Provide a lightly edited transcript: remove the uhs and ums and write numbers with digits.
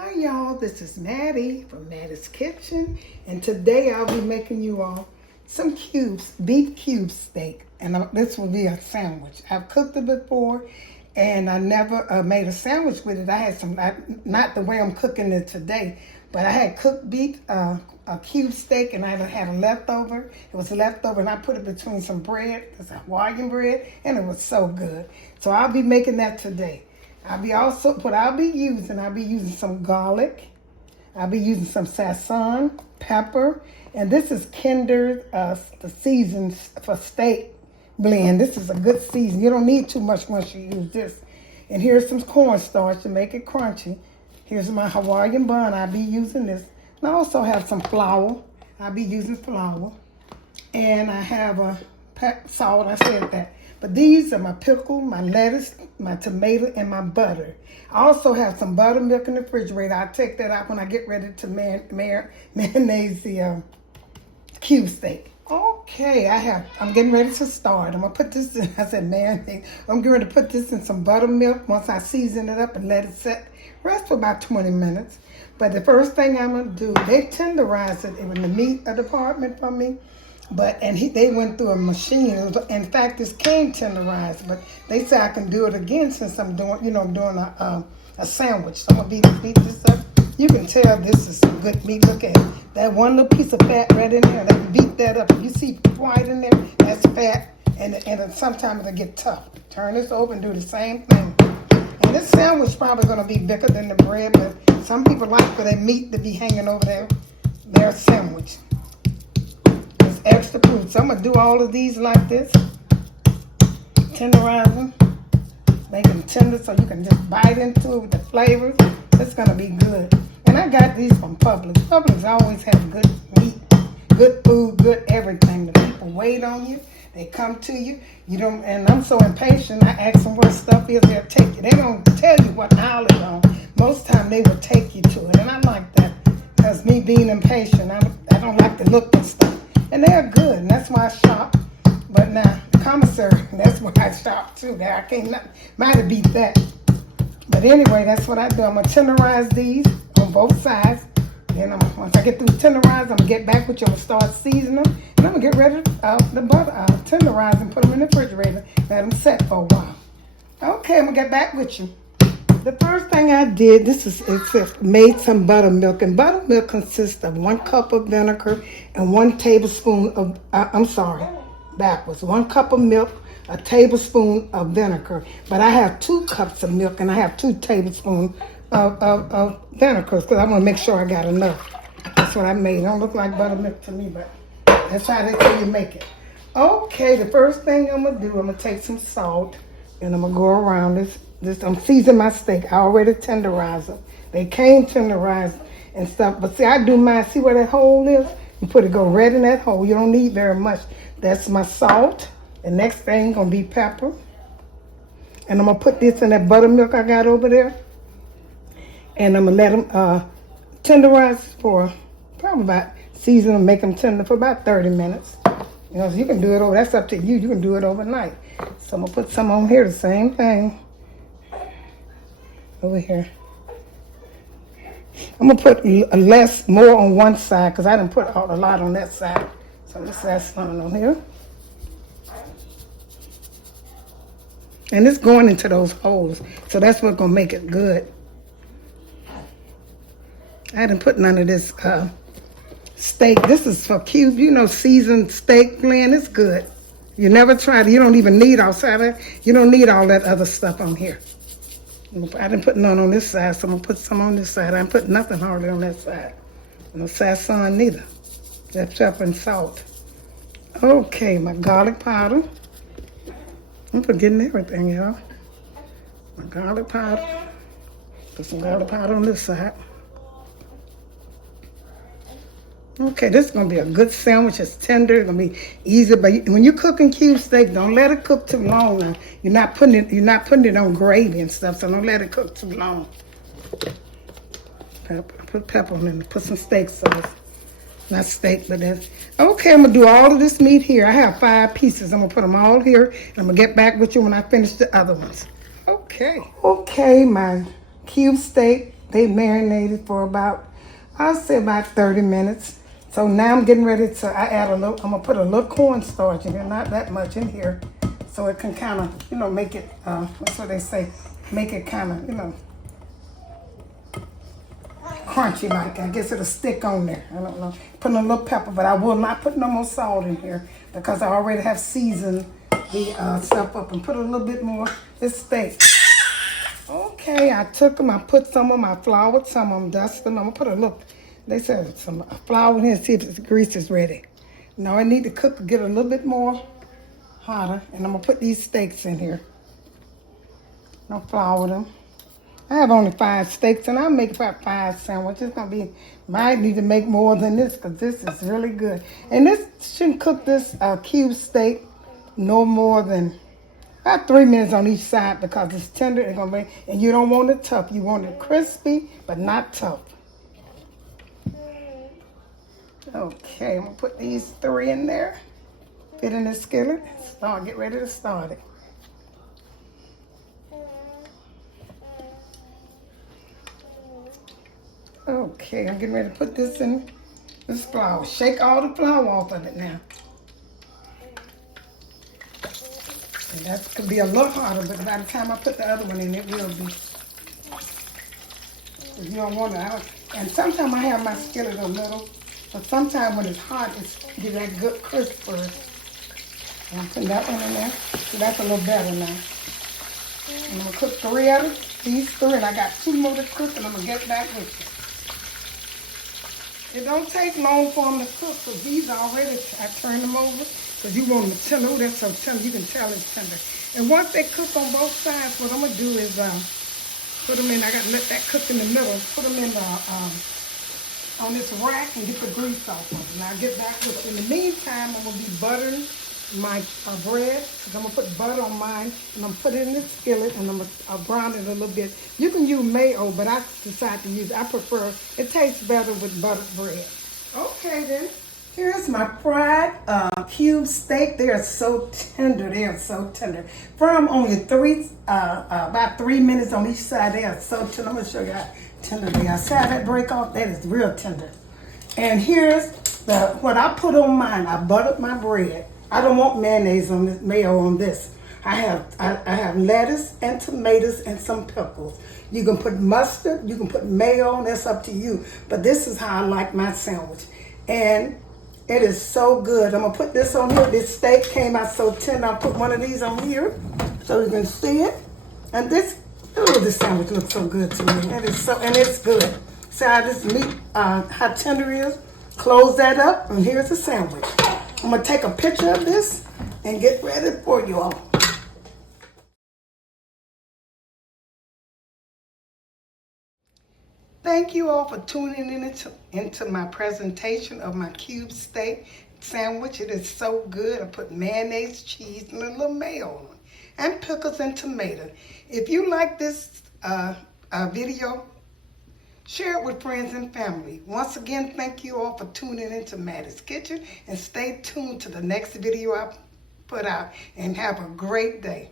Hi y'all, this is Mattie from Mattie's Kitchen, and today I'll be making you all some beef cube steak, and this will be a sandwich. I've cooked it before, and I never made a sandwich with it. I had some, not the way I'm cooking it today, but I had cooked beef, a cube steak, and I had a leftover. It was leftover, and I put it between some bread, it's a Hawaiian bread, and it was so good. So I'll be making that today. I'll be using some garlic. I'll be using some Sazion, pepper, and this is Kinder's the seasons for steak blend. This is a good season. You don't need too much once you use this. And here's some cornstarch to make it crunchy. Here's my Hawaiian bun. I'll be using this. And I also have some flour. I'll be using flour. And I have a salt, I said that. But these are my pickle, my lettuce, my tomato, and my butter. I also have some buttermilk in the refrigerator. I'll take that out when I get ready to mayonnaise the cube steak. Okay, I'm getting ready to start. I'm gonna put this in, I said marinade. I'm getting ready to put this in some buttermilk once I season it up and let it rest for about 20 minutes. But the first thing I'm gonna do, they tenderized it in the meat department for me. They went through a machine. In fact, this came tenderized, but they said I can do it again since I'm doing a sandwich. So I'm gonna beat this up. You can tell this is some good meat. Look at it. That one little piece of fat right in there. They can beat that up. If you see white in there, that's fat, and sometimes it'll get tough. Turn this over and do the same thing. And this sandwich probably gonna be bigger than the bread, but some people like for their meat to be hanging over their sandwich. Extra food. So I'm going to do all of these like this. Tenderize them. Make them tender so you can just bite into it with the flavors. It's going to be good. And I got these from Publix. Publix always has good meat, good food, good everything. The people wait on you. They come to you. And I'm so impatient. I ask them what stuff is. They'll take you. They don't tell you what aisle it's on. Most time they will take you to it. And I like that. Because me being impatient, I don't like to look at stuff. And they're good, and that's why I shop. But now, the commissary, that's why I shop too. There, I can't might have beat that. But anyway, that's what I do. I'm gonna tenderize these on both sides. Then once I get through tenderize, I'm gonna get back with you and start seasoning them. And I'm gonna get ready to tenderize and put them in the refrigerator. Let them set for a while. Okay, I'm gonna get back with you. The first thing I did, made some buttermilk, and buttermilk consists of 1 cup of vinegar and 1 tablespoon of, 1 cup of milk, a tablespoon of vinegar. But I have 2 cups of milk and I have 2 tablespoons of vinegar because I want to make sure I got enough. That's what I made. It don't look like buttermilk to me, but that's how they tell you make it. Okay, the first thing I'm going to do, I'm going to take some salt and I'm going to go around this. I'm seasoning my steak. I already tenderized them. They came tenderized and stuff. But see, I do mine. See where that hole is? You go right in that hole. You don't need very much. That's my salt. The next thing gonna be pepper. And I'm gonna put this in that buttermilk I got over there. And I'm gonna let them tenderize for probably season them, make them tender for about 30 minutes. You know, so you can do it over. That's up to you. You can do it overnight. So I'm gonna put some on here. The same thing. Over here. I'm gonna put more on one side because I didn't put a lot on that side. So let's add something on here. And it's going into those holes. So that's what's gonna make it good. I didn't put none of this steak. This is for cube, seasoned steak blend. It's good. You never tried it. You don't even need you don't need all that other stuff on here. I didn't put none on this side, so I'm going to put some on this side. I didn't put nothing hardly on that side. No Sazion neither. That's pepper and salt. Okay, my garlic powder. I'm forgetting everything, y'all. My garlic powder. Put some garlic powder on this side. Okay, this is going to be a good sandwich. It's tender. It's going to be easy. But when you're cooking cube steak, don't let it cook too long. Now. You're not putting it on gravy and stuff, so don't let it cook too long. Put pepper on it. Put some steak sauce. Not steak, but that's... Okay, I'm going to do all of this meat here. I have 5 pieces. I'm going to put them all here. And I'm going to get back with you when I finish the other ones. Okay. Okay, my cube steak They marinated for about, I'll say about 30 minutes. So now I'm getting ready to, I'm gonna put a little cornstarch in here, not that much in here. So it can kind of, make it, that's what they say, make it kind of, crunchy like. I guess it'll stick on there. I don't know. Putting a little pepper, but I will not put no more salt in here because I already have seasoned the stuff up and put a little bit more. This steak. Okay, I took them. I put some of them. I floured some of them, dusted them. I'm gonna put a little. They said some flour in here. See if the grease is ready. Now I need to cook to get a little bit more hotter, and I'm gonna put these steaks in here. I'll flour them. I have only 5 steaks, and I'll make about 5 sandwiches. Might need to make more than this because this is really good. And this shouldn't cook this cube steak no more than about 3 minutes on each side because it's tender. And you don't want it tough. You want it crispy, but not tough. Okay, I'm gonna put these 3 in there. Fit in this skillet. Get ready to start it. Okay, I'm getting ready to put this in this flour. Shake all the flour off of it now. And that could be a little harder, but by the time I put the other one in, it will be. If you don't want to, and sometimes I have my skillet a little, but sometimes when it's hot, it's get that good crisp first. I'm putting that one in there. So that's a little better now. I'm gonna cook 3 out of these 3, and I got 2 more to cook, and I'm gonna get back with you. It don't take long for them to cook, because these already, I turn them over, because you want them to tender. Oh, that's so tender, you can tell it's tender. And once they cook on both sides, what I'm going to do is put them in, I got to let that cook in the middle, put them in the, on this rack and get the grease off of them. Now I'll get back with it. In the meantime, I'm going to be buttering my bread, because I'm going to put butter on mine, and I'm going to put it in this skillet, and I'm going to brown it a little bit. You can use mayo, but I decided to use, I prefer, it tastes better with buttered bread. Okay then, here's my fried cube steak. They are so tender, they are so tender. From only about 3 minutes on each side, they are so tender. I'm going to show you how tender they are. See how that break off? That is real tender. And here's what I put on mine. I buttered my bread. I don't want mayonnaise on this, mayo on this. I have lettuce and tomatoes and some pickles. You can put mustard, you can put mayo on, that's up to you. But this is how I like my sandwich. And it is so good. I'm gonna put this on here. This steak came out so tender. I'll put one of these on here so you can see it. And this sandwich looks so good to me. And it's good. See how this meat, how tender it is? Close that up, and here's the sandwich. I'm gonna take a picture of this and get ready for you all. Thank you all for tuning into my presentation of my cube steak sandwich. It is so good. I put mayonnaise, cheese, and a little mayo on it, and pickles and tomato. If you like this video, share it with friends and family. Once again, thank you all for tuning into Mattie's Kitchen, and stay tuned to the next video I put out, and have a great day.